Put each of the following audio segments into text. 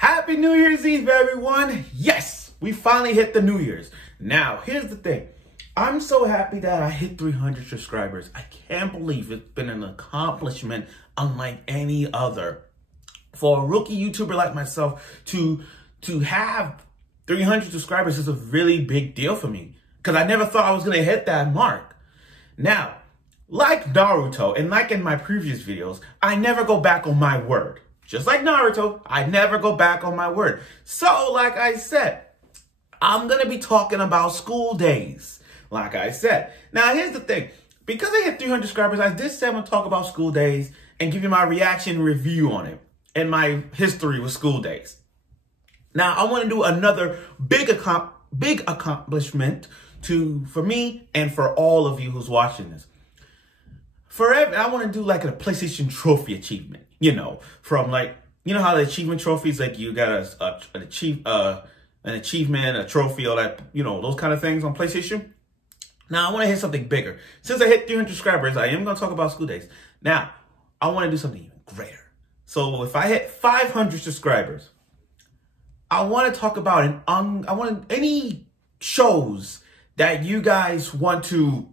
Happy New Year's Eve, everyone. Yes, we finally hit the New Year's. Now, here's the thing. I'm so happy that I hit 300 subscribers. I can't believe it's been an accomplishment unlike any other. For a rookie YouTuber like myself to have 300 subscribers is a really big deal for me because I never thought I was going to hit that mark. Now, like Naruto and like in my previous videos, I never go back on my word. Just like Naruto, I never go back on my word. So, like I said, I'm going to be talking about school days. Like I said. Now, here's the thing. Because I hit 300 subscribers, I did say I'm going to talk about school days and give you my reaction review on it and my history with school days. Now, I want to do another big accomplishment for me and for all of you who's watching this. I want to do like a PlayStation trophy achievement. You know, from like, you know how the achievement trophies, like you got an achievement, a trophy, all that, you know, those kind of things on PlayStation. Now, I want to hit something bigger. Since I hit 300 subscribers, I am going to talk about school days. Now, I want to do something even greater. So if I hit 500 subscribers, I want to talk about any shows that you guys want to,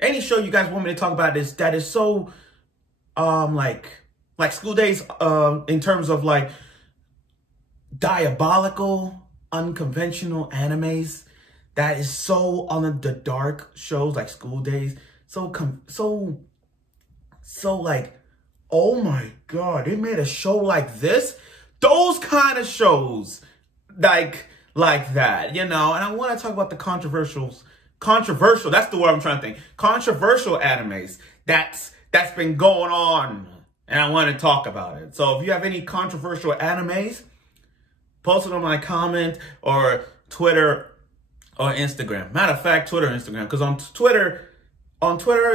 any show you guys want me to talk about that is so, like school days, in terms of like diabolical, unconventional animes that is so on the dark shows like school days. So like, oh my God, they made a show like this. Those kind of shows like that, you know, and I want to talk about the controversial, that's the word I'm trying to think. Controversial animes that's been going on, and I want to talk about it. So if you have any controversial animes, post it on my comment or Twitter or Instagram. Matter of fact, Twitter or Instagram, because on Twitter,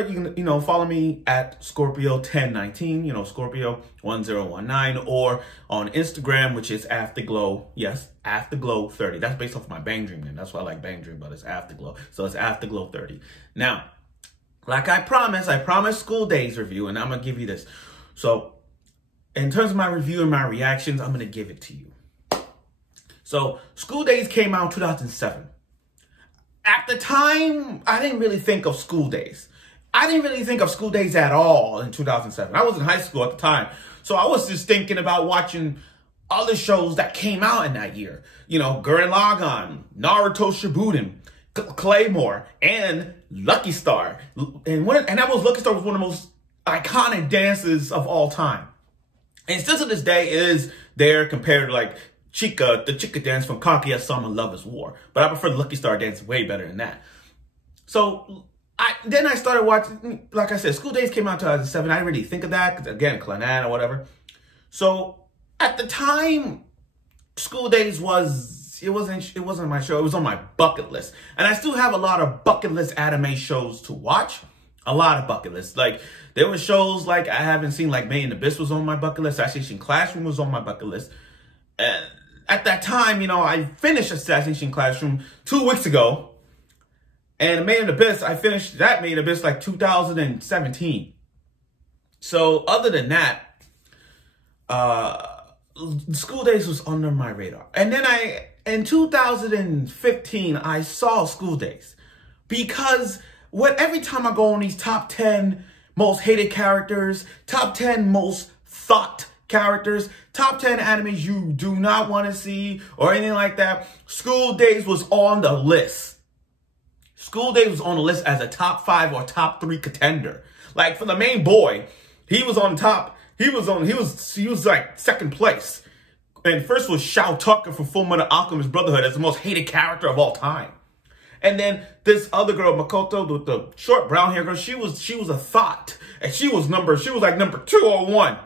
you know, follow me at Scorpio1019, you know, Scorpio1019, or on Instagram, which is Afterglow. Yes, Afterglow30. That's based off my Bang Dream name. That's why I like Bang Dream, but it's Afterglow. So it's Afterglow30. Now, like I promised school days review, and I'm going to give you this. So in terms of my review and my reactions, I'm going to give it to you. So school days came out in 2007. At the time, I didn't really think of school days. I didn't really think of school days at all in 2007. I was in high school at the time. So I was just thinking about watching other shows that came out in that year. You know, Gurren Lagann, Naruto Shippuden, Claymore, and Lucky Star. And that was Lucky Star was one of the most iconic dances of all time. And still to this day is there compared to like the Chica dance from Kaguya-sama Love is War. But I prefer the Lucky Star dance way better than that. So then I started watching, like I said, school days came out in 2007. I didn't really think of that, because again, Clanan or whatever. So at the time, school days it wasn't my show. It was on my bucket list. And I still have a lot of bucket list anime shows to watch. A lot of bucket lists. Like, there were shows like I haven't seen, like Made in Abyss was on my bucket list. Assassination Classroom was on my bucket list. And at that time, you know, I finished Assassination Classroom 2 weeks ago. And Made in Abyss, I finished that Made in Abyss like 2017. So other than that, school days was under my radar. And then in 2015, I saw school days. Because every time I go on these top 10 most hated characters, top 10 most thought characters, top 10 animes you do not want to see, or anything like that, school days was on the list. School days was on the list as a top 5 or top 3 contender. Like for the main boy, he was on top. He was like second place. And first was Shao Tucker from Fullmetal Alchemist Brotherhood as the most hated character of all time. And then this other girl, Makoto, with the short brown hair girl, she was a thought. And she was like number 2 or 1.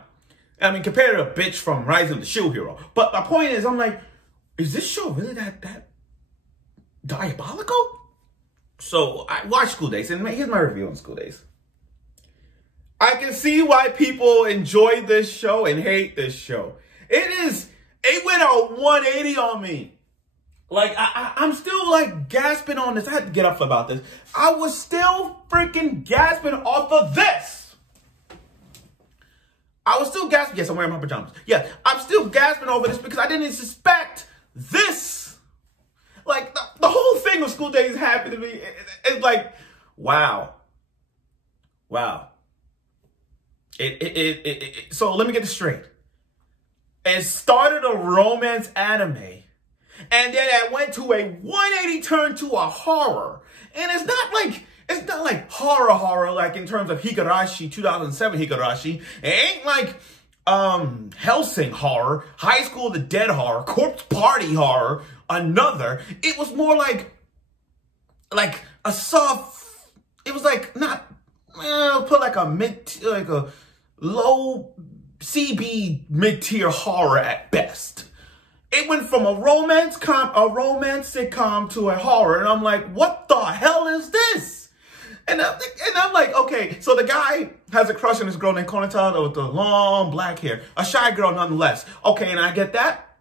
I mean, compared to a bitch from Rise of the Shield Hero. But my point is, I'm like, is this show really that diabolical? So I watched School Days, and here's my review on School Days. I can see why people enjoy this show and hate this show. It went a 180 on me. Like, I'm still like gasping on this. I had to get up about this. I was still freaking gasping off of this. I was still gasping. Yes, I'm wearing my pajamas. Yeah, I'm still gasping over this because I didn't suspect this. Like, the whole thing of School Days happened to me. It's like, wow. Wow. So let me get this straight. It started a romance anime, and then it went to a 180 turn to a horror. And it's not like horror like in terms of Higurashi, 2007 Higurashi. It ain't like Hellsing horror, High School of the Dead horror, Corpse Party horror, another. It was more like a soft, it was like not, put like a low CB mid-tier horror at best. It went from a romance sitcom to a horror, and I'm like, what the hell is this? And I'm like, okay, so the guy has a crush on this girl named Konata with the long black hair, a shy girl nonetheless. Okay, and I get that.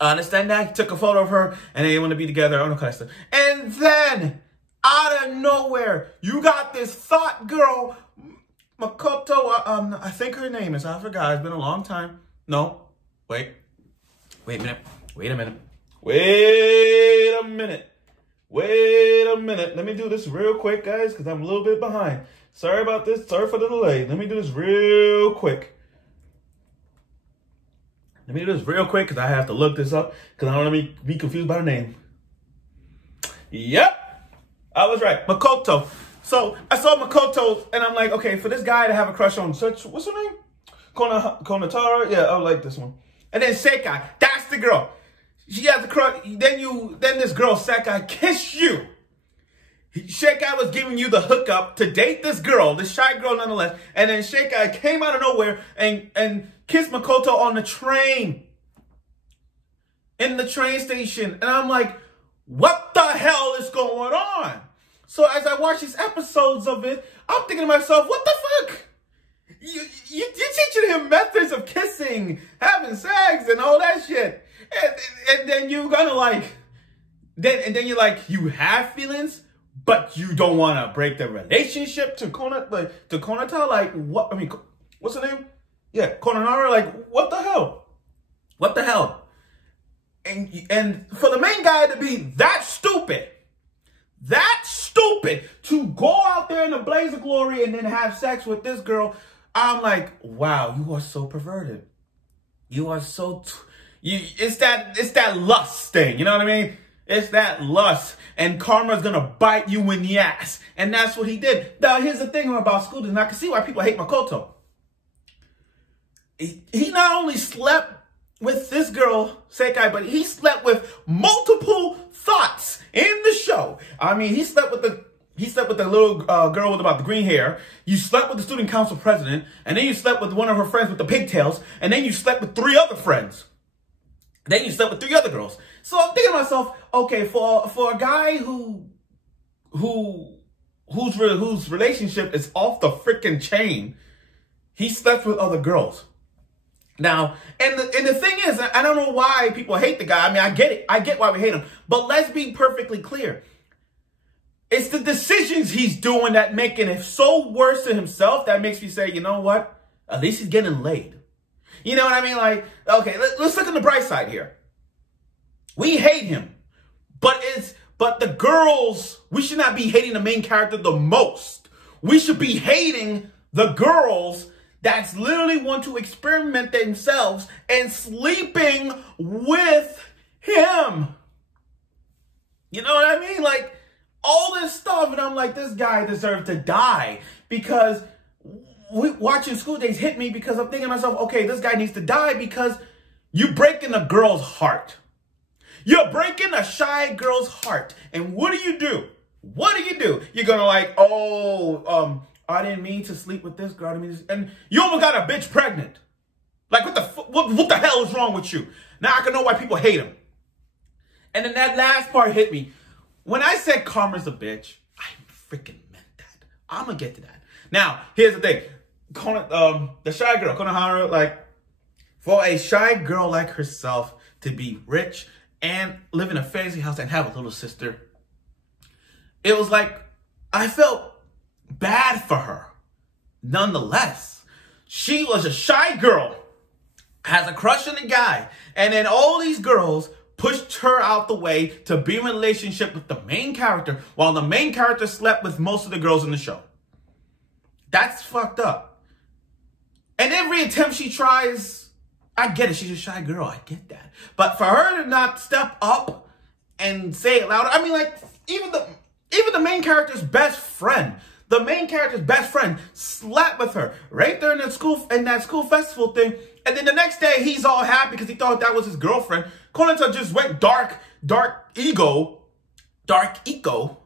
I understand that. He took a photo of her, and they want to be together. Oh, no, kind of stuff. And then, out of nowhere, you got this thought girl, Makoto, I think her name is, I forgot, it's been a long time. No, wait a minute. Let me do this real quick, guys, because I'm a little bit behind. Sorry about this. Sorry for the delay. Let me do this real quick. Because I have to look this up because I don't want to be confused by the name. Yep, I was right. Makoto. So I saw Makoto, and I'm like, okay, for this guy to have a crush on such, what's her name? Konatara? Yeah, I like this one. And then Sekai, that's the girl. She has a crush. Then this girl, Sekai, kiss you. Sekai was giving you the hookup to date this girl, this shy girl nonetheless. And then Sekai came out of nowhere and kissed Makoto on the train. In the train station. And I'm like, what the hell is going on? So as I watch these episodes of it, I'm thinking to myself, what the fuck? You're teaching him methods of kissing, having sex, and all that shit. And then you're gonna like, then you're like, you have feelings, but you don't want to break the relationship to Konata? Like, what? I mean, what's her name? Yeah, Konanara. Like, what the hell? What the hell? And for the main guy to be that stupid to go out there in a blaze of glory and then have sex with this girl, I'm like, wow, you are so perverted. You are so, it's that lust thing, you know what I mean? It's that lust, and karma's gonna bite you in the ass. And that's what he did. Now, here's the thing about School Days, and I can see why people hate Makoto. He not only slept with this girl, Sekai, but he slept with multiple thoughts in the show. I mean, he slept with the little girl with about the green hair. You slept with the student council president, and then you slept with one of her friends with the pigtails, and then you slept with 3 other friends. Then you slept with 3 other girls. So I'm thinking to myself, okay, for a guy whose relationship is off the freaking chain, he slept with other girls. Now, and the thing is, I don't know why people hate the guy. I mean, I get it. I get why we hate him. But let's be perfectly clear. It's the decisions he's doing that making it so worse to himself that makes me say, you know what? At least he's getting laid. You know what I mean? Like, okay, let's look on the bright side here. We hate him. But the girls, we should not be hating the main character the most. We should be hating the girls that's literally want to experiment themselves and sleeping with him. You know what I mean? Like, all this stuff, and I'm like, this guy deserved to die. Because watching School Days hit me because I'm thinking to myself, okay, this guy needs to die because you're breaking a girl's heart. You're breaking a shy girl's heart. And what do? What do? You're gonna like, oh, I didn't mean to sleep with this girl. And you almost got a bitch pregnant. Like, what the hell is wrong with you? Now I can know why people hate him. And then that last part hit me. When I said karma's a bitch, I freaking meant that. I'm gonna get to that. Now, here's the thing. The shy girl, Konohara, like, for a shy girl like herself to be rich and live in a fancy house and have a little sister, it was like, I felt bad for her, nonetheless. She was a shy girl, has a crush on a guy, and then all these girls pushed her out the way to be in a relationship with the main character while the main character slept with most of the girls in the show. That's fucked up. And every attempt she tries, I get it, she's a shy girl, I get that. But for her to not step up and say it louder, I mean, like, even the main character's best friend, slept with her right there in that school festival thing. And then the next day, he's all happy because he thought that was his girlfriend. Konata just went dark ego.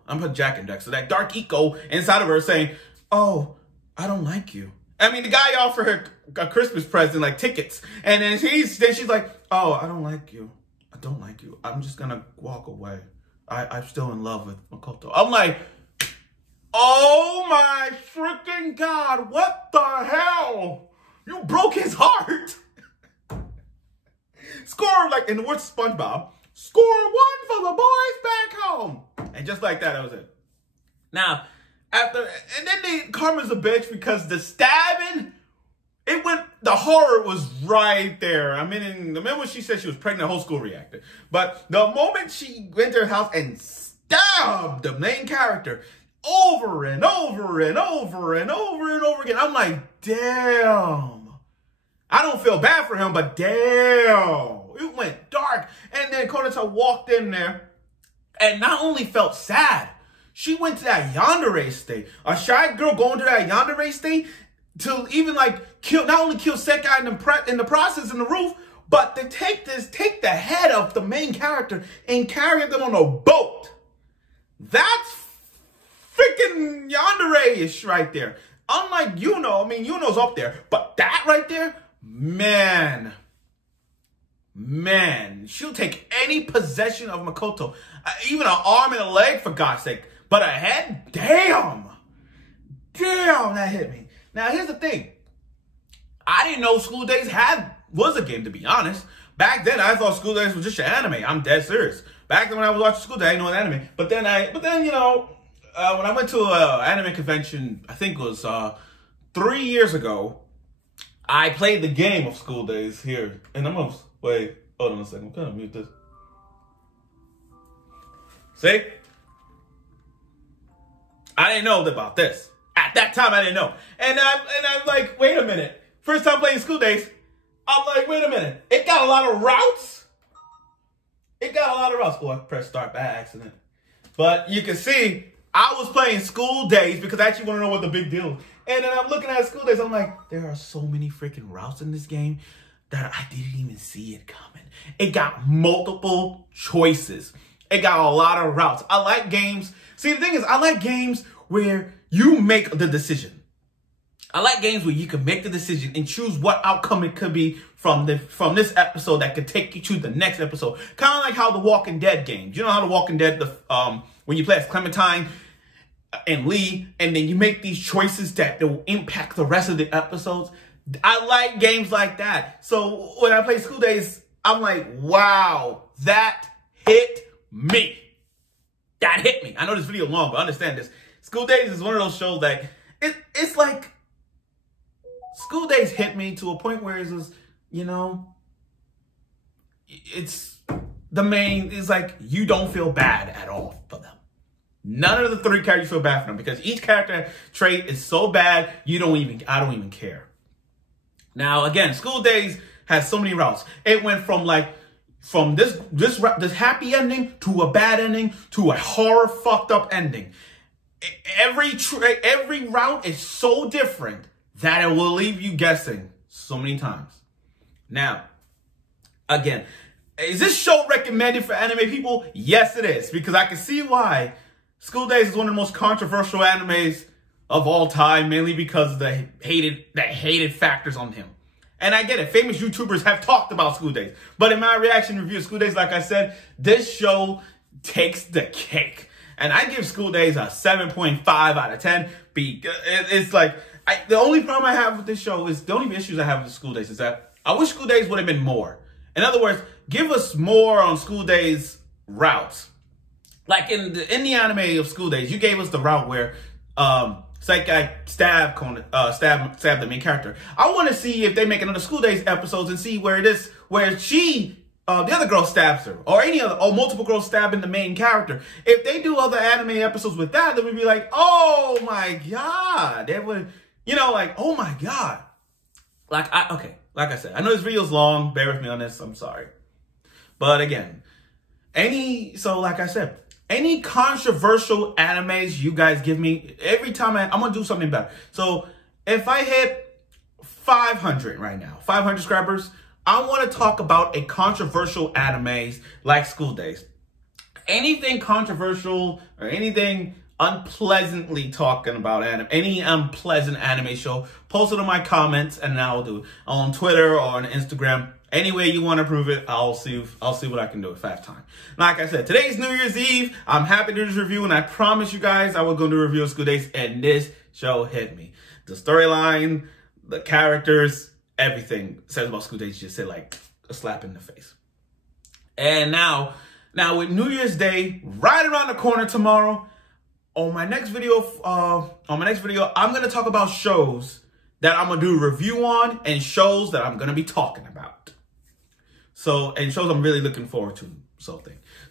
I'm putting Jack in Deck. So that dark ego inside of her saying, oh, I don't like you. I mean, the guy offered her a Christmas present, like tickets. And then she's like, oh, I don't like you. I don't like you. I'm just going to walk away. I'm still in love with Makoto. I'm like, oh my freaking God, what the hell? You broke his heart. Score, like in the words of SpongeBob, score one for the boys back home. And just like that was it. Now, and then Karma's a bitch because the stabbing, the horror was right there. I mean, the minute when she said she was pregnant, the whole school reacted. But the moment she went to her house and stabbed the main character over and over and over and over and over again, I'm like, damn. I don't feel bad for him, but damn. It went dark. And then Konata walked in there and not only felt sad, she went to that yandere state. A shy girl going to that yandere state to even like not only kill Sekai in the process in the roof, but to take the head of the main character and carry them on a boat. That's freaking yandere-ish right there. Unlike Yuno, I mean, Yuno's up there, but that right there, man, she'll take any possession of Makoto, even an arm and a leg for God's sake, but a head, damn, that hit me. Now here's the thing, I didn't know School Days was a game, to be honest. Back then I thought School Days was just an anime. I'm dead serious. Back then when I was watching School Days, I didn't know an anime. But then you know, when I went to an anime convention, I think it was 3 years ago, I played the game of School Days here. And wait, hold on a second. I'm gonna mute this. See? I didn't know about this. At that time, I didn't know. And I'm like, wait a minute. First time playing School Days, I'm like, wait a minute. It got a lot of routes. Oh, I pressed start by accident. But you can see, I was playing School Days because I actually want to know what the big deal is. And then I'm looking at School Days. I'm like, there are so many freaking routes in this game that I didn't even see it coming. It got multiple choices. It got a lot of routes. I like games. See, the thing is, I like games where you make the decision. I like games where you can make the decision and choose what outcome it could be from this episode that could take you to the next episode. Kind of like how the Walking Dead games. You know how the Walking Dead, when you play as Clementine and Lee, and then you make these choices that will impact the rest of the episodes. I like games like that. So when I play School Days, I'm like, wow, that hit me. That hit me. I know this video is long, but understand this. School Days is one of those shows that it's like School Days hit me to a point where it's just, you know, it's like you don't feel bad at all for them. None of the three characters feel bad for them because each character trait is so bad I don't even care. Now again, School Days has so many routes. It went from this happy ending to a bad ending to a horror fucked up ending. Every route is so different that it will leave you guessing so many times. Now, again, is this show recommended for anime people? Yes, it is, because I can see why. School Days is one of the most controversial animes of all time, mainly because of the hated factors on him. And I get it. Famous YouTubers have talked about School Days. But in my reaction review of School Days, like I said, this show takes the cake. And I give School Days a 7.5 out of 10. It's like, the only problem I have with this show is, the only issues I have with School Days is that I wish School Days would have been more. In other words, give us more on School Days routes. Like in the anime of School Days, you gave us the route where It's like I stab the main character. I want to see if they make another School Days episodes and see where the other girl stabs her, or multiple girls stabbing the main character. If they do other anime episodes with that, then we'd be like, oh my god, they would, like, oh my god. Like I said, I know this video's long. Bear with me on this. I'm sorry, but again, like I said, any controversial animes you guys give me, every time I'm gonna do something better. So if I hit 500 right now, 500 subscribers, I want to talk about a controversial animes like School Days. Anything controversial or anything unpleasantly talking about any unpleasant anime show, post it in my comments and I'll do it on Twitter or on Instagram. Any way you want to prove it, I'll see what I can do if I have time. Like I said, today's New Year's Eve. I'm happy to do this review, and I promise you guys I will go do a review of School Days, and this show hit me. The storyline, the characters, everything says about School Days just said like a slap in the face. And now with New Year's Day right around the corner tomorrow, on my next video, I'm gonna talk about shows that I'm gonna do a review on and shows that I'm gonna be talking about. And shows I'm really looking forward to. So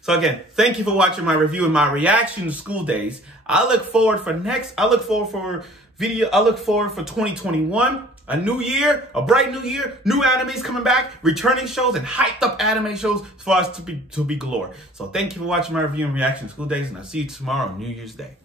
again, thank you for watching my review and my reaction to School Days. I look forward for 2021, a new year, a bright new year, new animes coming back, returning shows, and hyped up anime shows for us to be galore. So thank you for watching my review and reaction to School Days, and I'll see you tomorrow on New Year's Day.